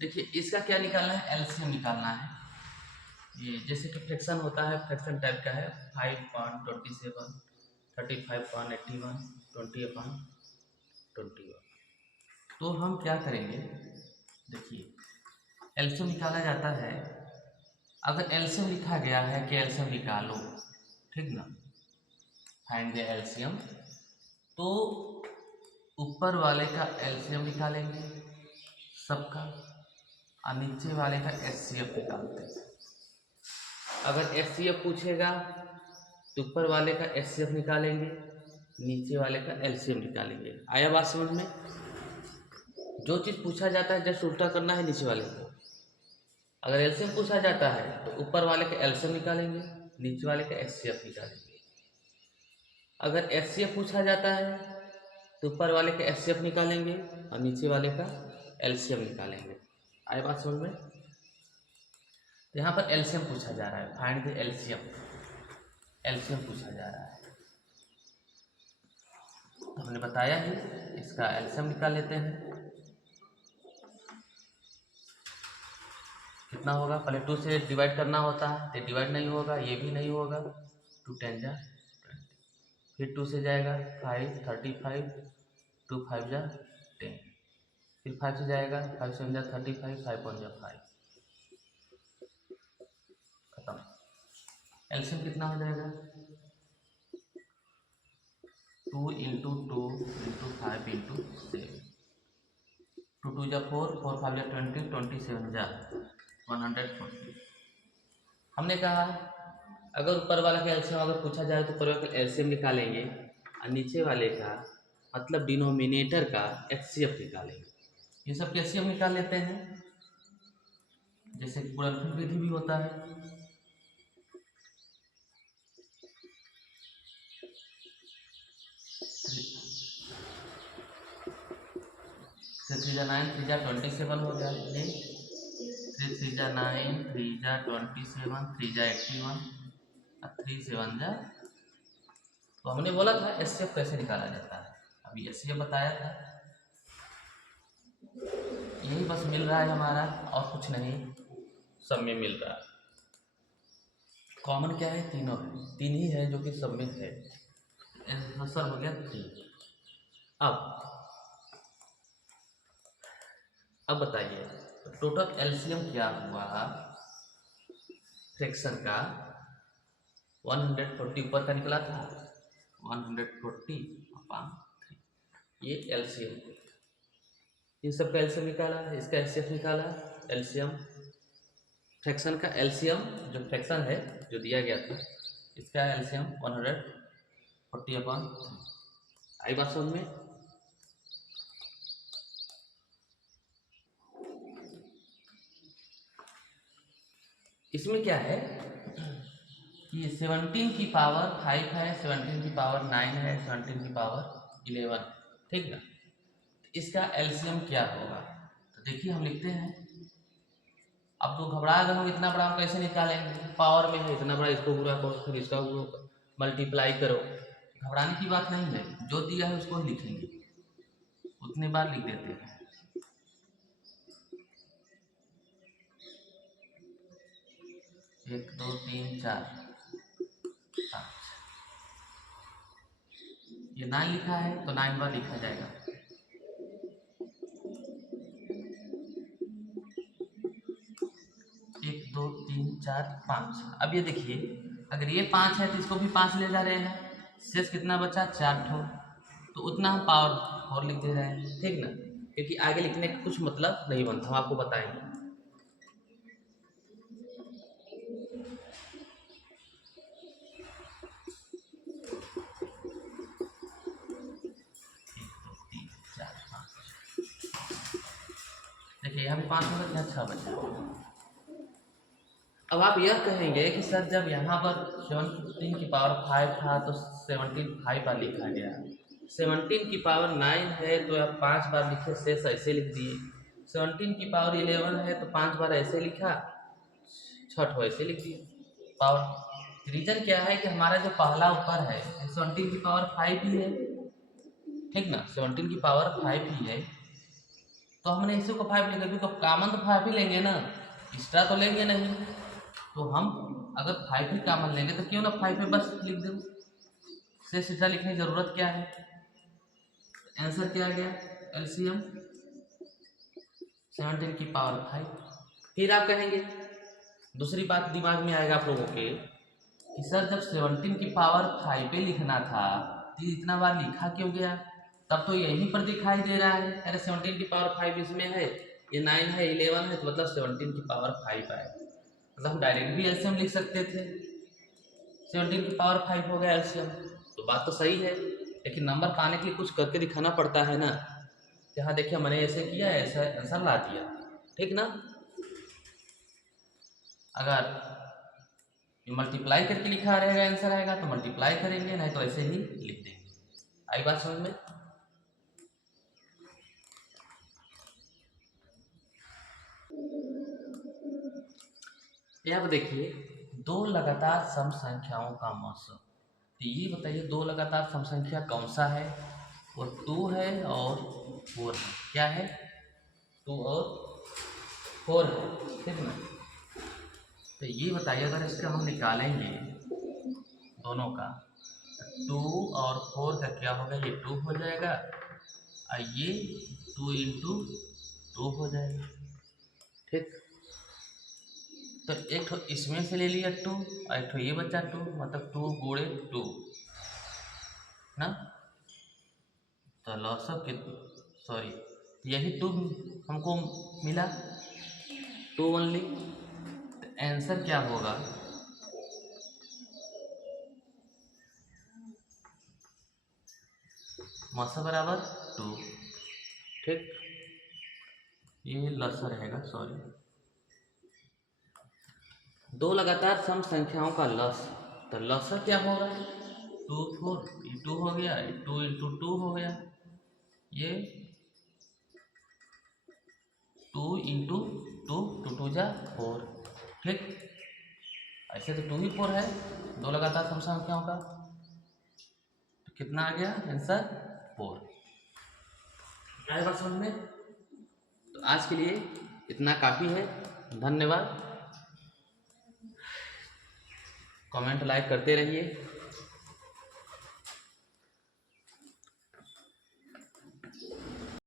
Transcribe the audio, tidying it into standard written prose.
देखिए इसका क्या निकालना है, एलसीएम निकालना है। ये जैसे कि फ्रैक्शन होता है, फ्रैक्शन टाइप का है 5.27, 35.81, 20/21। तो हम क्या करेंगे, देखिए एलसीएम निकाला जाता है। अगर एलसीएम लिखा गया है कि एलसीएम निकालो, ठीक ना, फाइंड द एलसीएम, तो ऊपर वाले का एलसीएम निकालेंगे सबका, और नीचे वाले का एचसीएफ निकालते हैं। अगर एचसीएफ पूछेगा तो ऊपर वाले का एचसीएफ निकालेंगे, नीचे वाले का एलसीएम निकालेंगे। आया बात समझ में? जो चीज़ पूछा जाता है जस्ट उल्टा करना है नीचे वाले को। अगर एलसीएम पूछा जाता है तो ऊपर वाले का एलसीएम निकालेंगे, नीचे वाले का एचसीएफ निकालेंगे। अगर एचसीएफ पूछा जाता है तो ऊपर वाले का एचसीएफ निकालेंगे और नीचे वाले का एलसीएम निकालेंगे। आया बात समझ में? तो यहाँ पर एलसीएम पूछा जा रहा है, फाइंड द एलसीएम, एलसीएम पूछा जा रहा है। तो हमने बताया ही, इसका एलसीएम निकाल लेते हैं। कितना होगा, पहले 2 से डिवाइड करना होता है तो डिवाइड नहीं होगा, ये भी नहीं होगा, 2 10 जा 20, फिर 2 से जाएगा 5 35, 2 5 जा 10, फिर 5 से जाएगा 5 7 जा 35, 5 1 जा 5, खत्म। एलसीएम कितना हो जाएगा, 2 इंटू 2 इंटू 5 इंटू 7, 2 2 जा 4, 4 5 जा 20, 27 जा 140। हमने कहा अगर ऊपर वाला का एलसीएम अगर पूछा जाए तो ऊपर वाले का एलसीएम निकालेंगे और नीचे वाले का मतलब डिनोमिनेटर का एचसीएफ निकालेंगे। ये सब कैसे हम निकाल लेते हैं, जैसे गुणनफल विधि भी होता है। थ्री जा 9, 3 जा 27 हो गया, 3 जा 9, 3 जा 27, 3 जा 81 और 3 7 जा। तो हमने बोला था एचसीएफ कैसे निकाला जाता है, अभी एचसीएफ बताया था। यही बस मिल रहा है हमारा, और कुछ नहीं, सब में मिल रहा है। कॉमन क्या है, तीनों है, 3 ही है जो कि सब में है। आंसर हो गया 3। अब बताइए टोटल एलसीएम क्या हुआ फ्रैक्शन का, 140 ऊपर का निकला था, 140/3, ये एलसीएम। इन सब का एलसीएम निकाला, इसका एचसीएफ निकाला, एलसीएम फ्रैक्शन का एलसीएम जो फ्रैक्शन है जो दिया गया था, इसका एलसीएम 140/3। आई बात समझ में? इसमें क्या है कि 17 की पावर 5 है, 17 की पावर 9 है, 17 की पावर 11, ठीक ना। इसका एलसीएम क्या होगा, तो देखिए हम लिखते हैं। अब तो घबरा गए हो, इतना बड़ा हम कैसे निकालेंगे, पावर में है इतना बड़ा, इसको पूरा करो फिर इसका मल्टीप्लाई करो। घबराने की बात नहीं है, जो दिया है उसको लिखेंगे, उतने बार लिख देते हैं। 1 2 3 4 5, ये 9 लिखा है तो 9 बार लिखा जाएगा। 1 2 3 4 5। अब ये देखिए अगर ये 5 है तो इसको भी 5 ले जा रहे हैं, शेष कितना बचा, 4 ठो, तो उतना हम पावर 4 लिख दे रहे हैं, ठीक ना, क्योंकि आगे लिखने का कुछ मतलब नहीं बनता, हम आपको बताएंगे। देखिए यहाँ भी 5 होगा, यहाँ 6 बचा। अब आप यह कहेंगे कि सर जब यहाँ पर 17 की पावर 5 था तो 17 5 बार लिखा गया, 17 की पावर 9 है तो आप 5 बार लिखे, शेष ऐसे लिख दिए। 17 की पावर 11 है तो 5 बार ऐसे लिखा, 6 ऐसे लिख दिए पावर। रीजन क्या है कि हमारा जो पहला ऊपर है 17 की पावर 5 ही है, ठीक ना, 17 की पावर 5 ही है, तो हमने इसी को 5 लिखा, क्योंकि कॉमन तो 5 ही लेंगे ना, एक्स्ट्रा तो लेंगे नहीं। तो हम अगर 5 ही कॉमन लेंगे तो क्यों ना 5 पे बस लिख दूँ, से एक्स्ट्रा लिखने की ज़रूरत क्या है। आंसर क्या आ गया, एलसीएम 17 की पावर 5। फिर आप कहेंगे, दूसरी बात दिमाग में आएगा आप लोगों के कि सर जब 17 की पावर 5 पे लिखना था तो इतना बार लिखा क्यों गया, तब तो यहीं पर दिखाई दे रहा है, अरे 17 की पावर 5 इसमें है, ये 9 है, 11 है, तो मतलब 17 की पावर 5 आए, मतलब हम डायरेक्ट भी एलसीएम लिख सकते थे, 17 की पावर 5 हो गया एलसीएम। तो बात तो सही है, लेकिन नंबर पाने के लिए कुछ करके दिखाना पड़ता है ना। यहाँ देखिए मैंने ऐसे किया, ऐसा आंसर ला दिया, ठीक ना। अगर मल्टीप्लाई करके लिखा रहेगा आंसर आएगा तो मल्टीप्लाई करेंगे, नहीं तो ऐसे ही लिख देंगे। आई बात समझ में। यहाँ पर देखिए, दो लगातार सम संख्याओं का मौसम, तो ये बताइए दो लगातार सम संख्या कौन सा है, वो 2 है और 4 है। क्या है, 2 और 4 है, ठीक ना। तो ये बताइए अगर इसका हम निकालेंगे दोनों का, 2 और 4 का क्या होगा, ये 2 हो जाएगा और ये 2 इंटू 2 हो जाएगा, ठीक। तो एक ठो इसमें से ले लिया 2 और एक ठो ये बचा 2, मतलब 2 गुणे 2 ना। तो लॉस ऑफ सॉरी, यही 2 हमको मिला, 2 ओनली। तो आंसर क्या होगा, मौसा बराबर 2, ठीक। ये लसा रहेगा, सॉरी। दो लगातार सम संख्याओं का लस, तो लसा क्या हो रहा है, 2 4, ये 2 हो गया, 2 इंटू 2 हो गया, ये 2 इंटू 2, 2 2 जा 4, ठीक। ऐसे तो 2 ही 4 है, दो लगातार सम संख्याओं का, तो कितना आ गया आंसर 4। आए बात समझ में। तो आज के लिए इतना काफ़ी है, धन्यवाद। कमेंट लाइक करते रहिए।